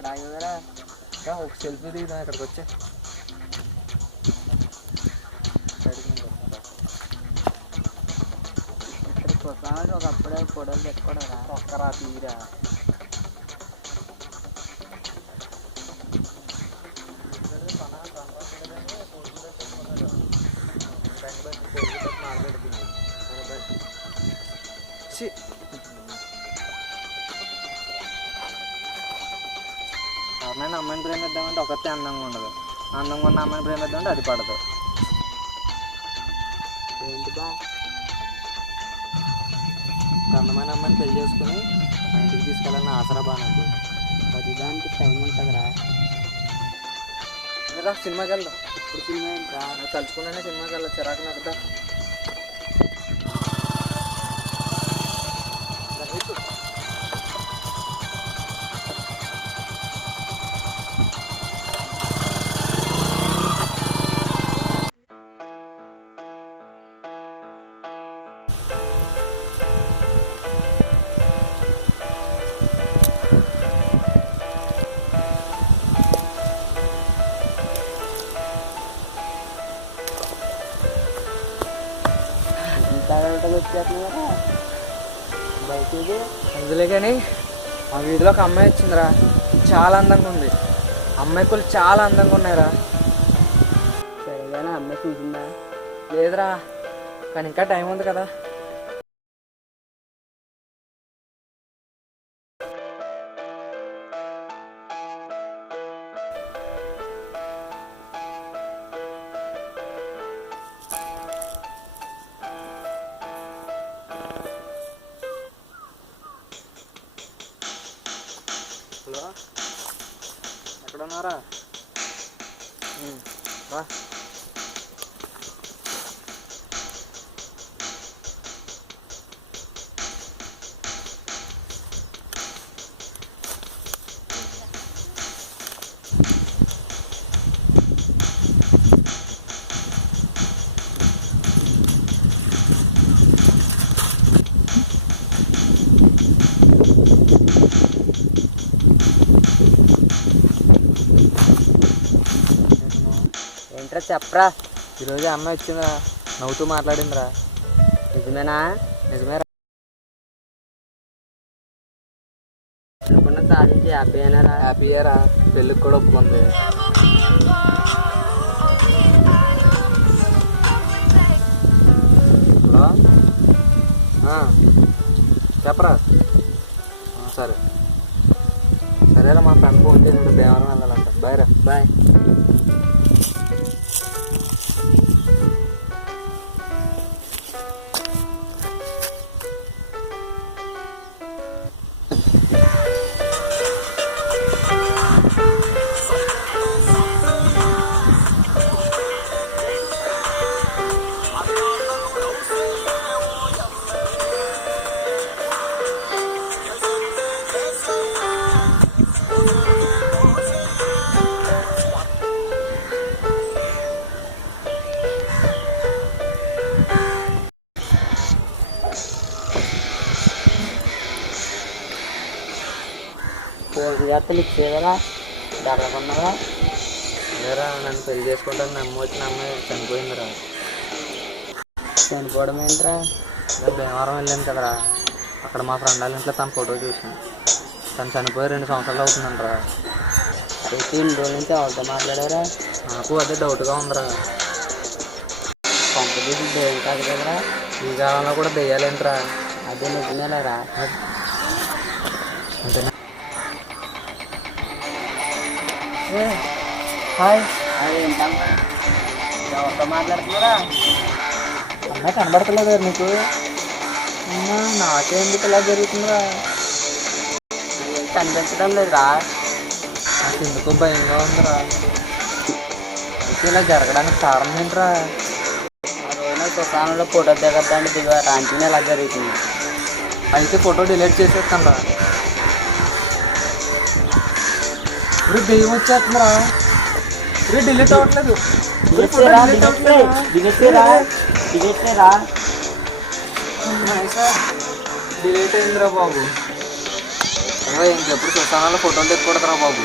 ఎక్కడ ఆగేవరా? ఒక సెల్ఫీ దిగుదాం ఇక్కడికి వచ్చి. ఇక్కడికి వస్తామని ఒకప్పుడే ఫోటోలు పెట్టుకోవడం ఒక్కరా తీరా ఎవరినైనా అమ్మాయిని ప్రేమిద్దామంటే ఒకతే అందంగా ఉండదు, అందంగా ఉన్న అమ్మాయిని ప్రేమిద్దామంటే అది పడదు. ఏంటి బా? అందమైన అమ్మాయిని పెళ్లి చేసుకుని మా ఇంటికి తీసుకెళ్ళాలని ఆసరా బా నాకు. ప్రతిదానికి టైం ఉంటుందిరా. సినిమాకి వెళ్దాం. ఇప్పుడు సినిమా ఏంట్రా? తలుచుకున్నానే సినిమాకి వెళ్ళదు, చిరాకు నాకు. వచ్చేస్తున్నారా బయట? అందులే కానీ ఆ వీధిలో ఒక అమ్మాయి వచ్చిందిరా, చాలా అందంగా ఉంది. అమ్మాయి కూడా చాలా అందంగా ఉన్నాయిరా. సరేగానే అమ్మాయి చూసిందా? లేదురా, కానీ ఇంకా టైం ఉంది కదా. హలో, ఎక్కడ ఉన్నారా? రా. ఏంట్రా చెప్పరా? ఈరోజు అమ్మాయి వచ్చిందిరా, నవ్వుతూ మాట్లాడిందిరా. నిజమేనా? నిజమేరా. అనుకున్న సాధించి హ్యాపీయేనారా? హ్యాపీయేరా, పెళ్ళికి కూడా ఒప్పుకుంది. హలో, చెప్పరా? సరే సరేరా, మా ఫ్రెండ్ ఫోన్ చేసి దేవరం వెళ్ళాలంట. బాయ్ రా. బాయ్. ఫోన్ చేస్తలు ఇచ్చేదరా? దగ్గరకున్నారా? లేరా, నన్ను పెళ్లి చేసుకుంటాను అమ్మ వచ్చిన అమ్మాయి చనిపోయిందిరా. చనిపోవడం ఏంట్రా? భీమవరం వెళ్ళాను కదరా, అక్కడ మా ఫ్రెండ్ వాళ్ళ ఇంట్లో తన ఫోటో చూసాను. తను చనిపోయి 2 సంవత్సరాలు అవుతుందంటరా. అయితే ఇన్ని రోజుల నుంచి ఎవరితో మాట్లాడారా? నాకు అదే డౌట్గా ఉందిరా. పంట తీసి దేవుడు కాదు కదరా? ఈ కాలంలో కూడా దెయ్యాలేంట్రా? అదే నిజమేలేరా. అంతేనా? హాయ్. అదేంటమ్మా ఎవరితో మాట్లాడుతున్నారా? అమ్మాయి కనబడతలేదు నీకు? అమ్మా నాకెందుకు ఇలా జరుగుతుందిరా? కనిపించడం లేదురా. నాకు ఎందుకో భయంగా ఉందిరా. అయితే ఇలా జరగడానికి కారణం ఏంట్రా? ఆ రోజున దుకాణంలో ఫోటో దిగద్దండి దిగారు, అంచనా ఇలా జరుగుతుంది. అయితే ఫోటో డిలీట్ చేసేస్తాను రా. ఇప్పుడు దెయ్యం వచ్చేస్తుందిరా. ఇప్పుడు డిలీట్ అవ్వట్లేదు. డిలీట్ అయిందిరా బాబు. ఇంకెప్పుడు శ్మశానాల్లో ఫోటోలు తెక్కకూడదురా బాబు.